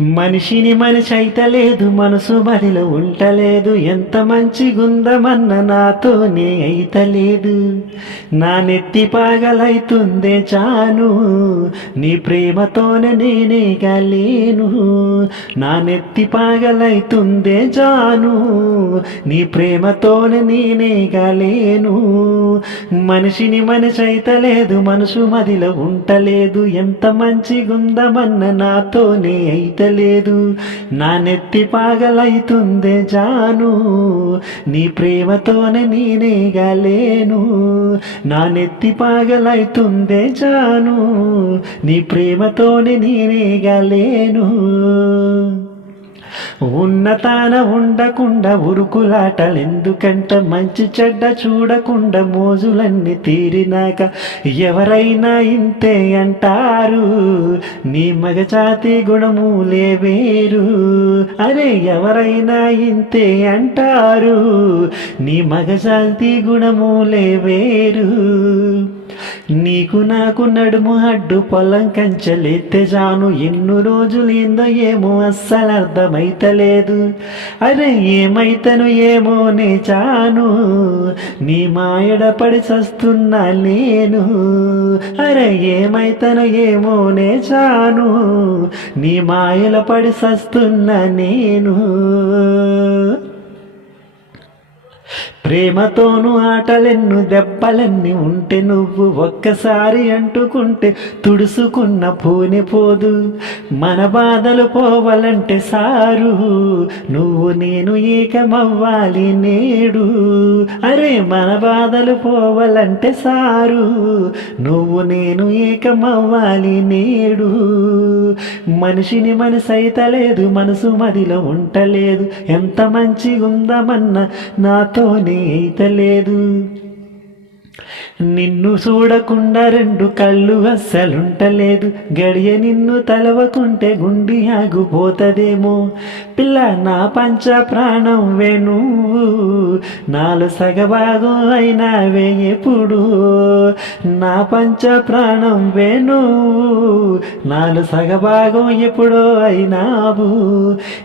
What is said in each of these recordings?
మనిషిని మనిషి అయితలేదు మనసు మదిలో ఉంటలేదు. ఎంత మంచి గుందమన్న నాతోనే అయితలేదు. నా నెత్తి పాగలైతుందే చాను నీ ప్రేమతోనే నేనే గలేను. నా నెత్తి పాగలైతుందే జాను. నీ ప్రేమతోనే నేనే గలేను. మనిషిని మనిషి అయితలేదు మనసు మదిలో ఉంటలేదు. ఎంత మంచి గుందమన్న నాతోనే అయితలేదు. నా నెత్తి పాగలైతుందే జాను. నీ ప్రేమతోనే నేనే గలేను. నా నెత్తి పాగలైతుందే జాను. నీ ప్రేమతోనే నేనే గలేను. ఉన్నతాన ఉండకుండా ఉరుకులాటలెందుకంట? మంచి చెడ్డ చూడకుండా మోజులన్నీ తీరినాక ఎవరైనా ఇంతే అంటారు? నీ మగజాతి గుణములే వేరు. అరే ఎవరైనా ఇంతే అంటారు? నీ మగజాతి గుణములే వేరు. నీకు నాకు నడుము అడ్డు పొలం కంచెలెత్తే జాను ఎన్ను రోజులు ఏందో ఏమో అస్సలు అర్థమైతలేదు. అరే ఏమైతను ఏమో నే చాను నీ మాయడ పడి చస్తున్నా నేను. అరే ఏమైతను ఏమో నే చాను నీ మాయల పడి చస్తున్నా నేను. ప్రేమతోను ఆటలెన్ను దెబ్బలన్నీ ఉంటే నువ్వు ఒక్కసారి అంటుకుంటే తుడుసుకున్న పూని పోదు. మన బాధలు పోవాలంటే సారు నువ్వు నేను ఏకమవ్వాలి నేడు. అరే మన బాధలు పోవాలంటే సారు నువ్వు నేను ఏకమవ్వాలి నేడు. మనిషిని మనసు అయితలేదు మనసు మదిలో ఉంటలేదు. ఎంత మంచి నాతోనే నాతోనే నిన్ను చూడకుండా రెండు కళ్ళు అస్సలుంటలేదు. గడియ నిన్ను తలవకుంటే గుండి ఆగిపోతదేమో. పిల్ల నా పంచ ప్రాణం వే నువ్వు. నాలు సగభాగం అయినావే ఎప్పుడు. నా పంచ ప్రాణం వే నాలు సగభాగం ఎప్పుడో అయినావు.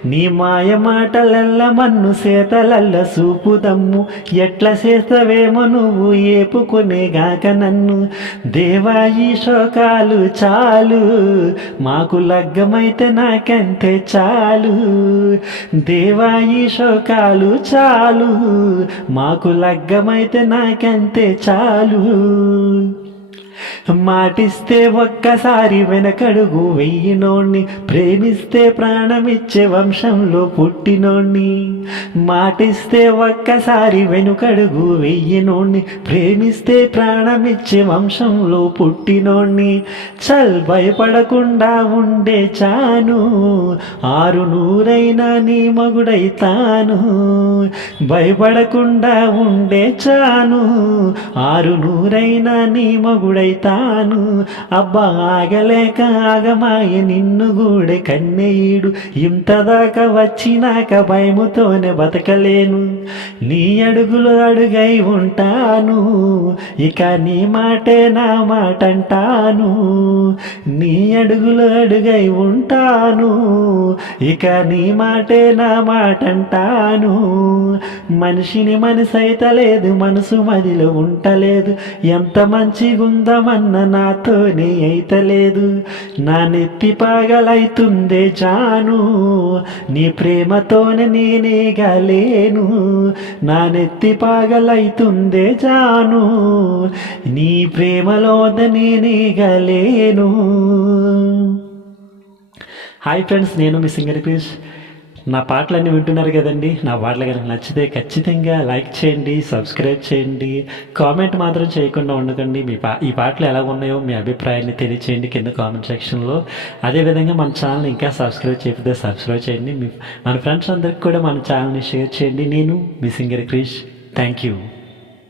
నీ మాయ మాటలల్ల మన్ను సేతలల్ల చూపుదమ్ము ఎట్లా చేస్తావేమో నువ్వు ఏపుకునేగాక నన్ను. దేవా ఈ శోకాలు చాలు. మాకు లగ్గమైతే నాకంతే చాలు. దేవా ఈ శోకాలు చాలు. మాకు లగ్గమైతే నాకంతే చాలు. మాటిస్తే ఒక్కసారి వెనకడుగు వెయ్యినోణ్ణి ప్రేమిస్తే ప్రాణమిచ్చే వంశంలో పుట్టినోణ్ణి. మాటిస్తే ఒక్కసారి వెనుకడుగు వెయ్యినోణ్ణి ప్రేమిస్తే ప్రాణమిచ్చే వంశంలో పుట్టినోణ్ణి. చల్ భయపడకుండా ఉండే చాను ఆరు నూరైనా నీ మగుడైతాను భయపడకుండా ఉండే చాను ఆరు నూరైనా నీ మగుడైతాను అబ్బా ఆగలేక ఆగమాయ నిన్ను గూడే కన్నెయుడు. ఇంతదాకా వచ్చినాక భయముతోనే బతకలేను. నీ అడుగులు అడుగై ఉంటాను. ఇక నీ మాటే నా మాట అంటాను నీ అడుగులు అడుగై ఉంటాను. ఇక నీ మాటే నా మాట అంటాను మనిషిని మనసు అయితలేదు మనసు మదిలో ఉంటలేదు. ఎంత మంచిగుందమన్న నాతోనే అయితలేదు. నా నెత్తి పాగలైతుందే జాను. నీ ప్రేమతోనే నేనే గలేను. నా నెత్తి పాగలైతుందే జాను. నీ ప్రేమలోన నేనే గలేను. హాయ్ ఫ్రెండ్స్ నేను మీ సింగర్ క్రిష్ నా పాటలన్నీ వింటున్నారు కదండి. నా పాటలు కనుక నచ్చితే ఖచ్చితంగా లైక్ చేయండి సబ్స్క్రైబ్ చేయండి. కామెంట్ మాత్రం చేయకుండా ఉండకండి. మీ పా ఈ పాటలు ఎలా ఉన్నాయో మీ అభిప్రాయాన్ని తెలియచేయండి కింద కామెంట్ సెక్షన్లో. అదేవిధంగా మన ఛానల్ ఇంకా సబ్స్క్రైబ్ చేయకపోతే సబ్స్క్రైబ్ చేయండి. మీ మన ఫ్రెండ్స్ అందరికి కూడా మన ఛానల్ని షేర్ చేయండి. నేను మీ సింగర్ క్రిష్. Thank you